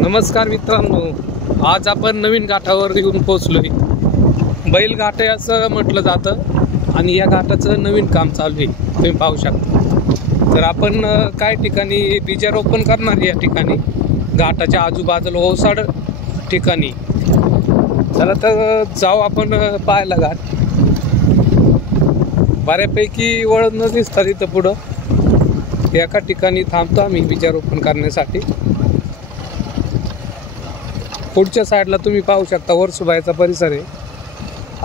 नमस्कार मित्रांनो, आज आपण नवीन घाटावर येऊन पोहोचलोय. बैल घाट असं म्हटलं जातं आणि या घाटाचं नवीन काम चालू आहे, तुम्ही पाहू शकता. तर आपण काय ठिकाणी बीजारोपण करणार या ठिकाणी घाटाच्या आजूबाजूला ओसाड ठिकाणी. चला तर जाऊ आपण पाहायला घाट. बऱ्यापैकी वळण दिसतात इथं पुढं. एका ठिकाणी थांबतो आम्ही बीजारोपण करण्यासाठी. पुढच्या साईडला तुम्ही पाहू शकता वरसुबाईचा परिसर आहे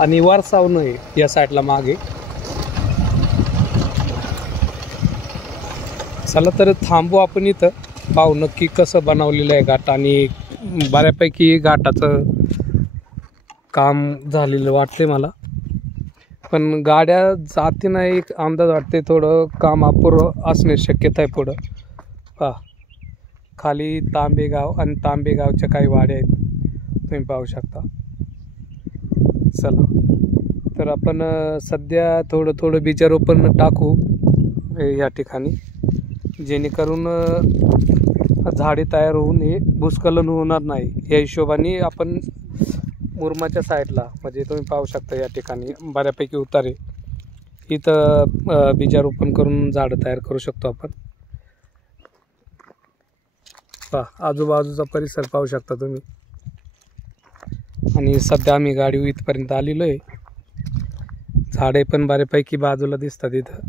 आणि वरसावणं आहे या साईडला मागे. चला तर थांबू आपण इथं, पाहू नक्की कसं बनवलेलं आहे घाट. आणि बऱ्यापैकी घाटाचं काम झालेलं वाटते मला, पण गाड्या जाते नाही एक अंदाज वाटते. थोडं काम अपूर्ण असणे शक्यता आहे पुढं. पहा खाली तांबेगाव आणि तांबेगावच्या काही वाड्या आहेत, तुम्ही पाहू शकता. चला तर आपण सध्या थोडं बीजारोपण टाकू या ठिकाणी, जेणेकरून झाडे तयार होऊन हे भूस्खलन होणार नाही या हिशोबाने आपण मुरमाच्या साईडला, म्हणजे तुम्ही पाहू शकता या ठिकाणी बऱ्यापैकी उतारे, इथं बीजारोपण करून झाडं तयार करू शकतो आपण. पहा आजूबाजूचा परिसर पाहू शकता तुम्ही. आणि सध्या आम्ही गाडी इथपर्यंत आलेलो आहे. झाडे पण बऱ्यापैकी बाजूला दिसतात इथं.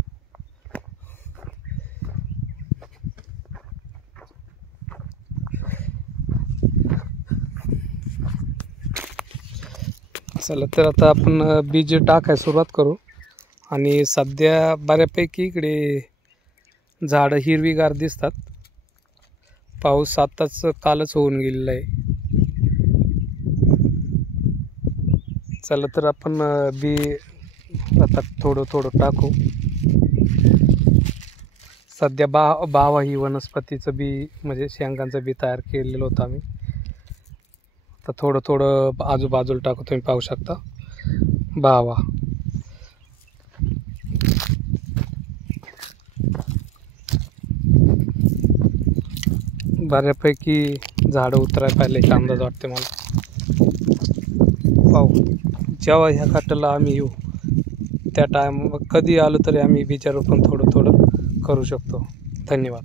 चला तर आता आपण बीज टाकायला सुरुवात करू. आणि सध्या बऱ्यापैकी इकडे झाडं हिरवीगार दिसतात. पाऊस आताच कालच होऊन गेलेला आहे. चला तर आपण बी आता थोडं टाकू. सध्या बावा ही वनस्पतीचं बी, म्हणजे शेंगांचं बी तयार केलेलं होतं आम्ही. आता थोडं आजूबाजूला टाकू, तुम्ही पाहू शकता. बावा बऱ्यापैकी झाडं उतरायला पाहिजे एक अंदाज वाटते मला. पाहू जेव्हा ह्या घाटाला आम्ही येऊ त्या टाइम कधी आलो तरी आम्ही बीजारोपण थोडं करू शकतो. धन्यवाद.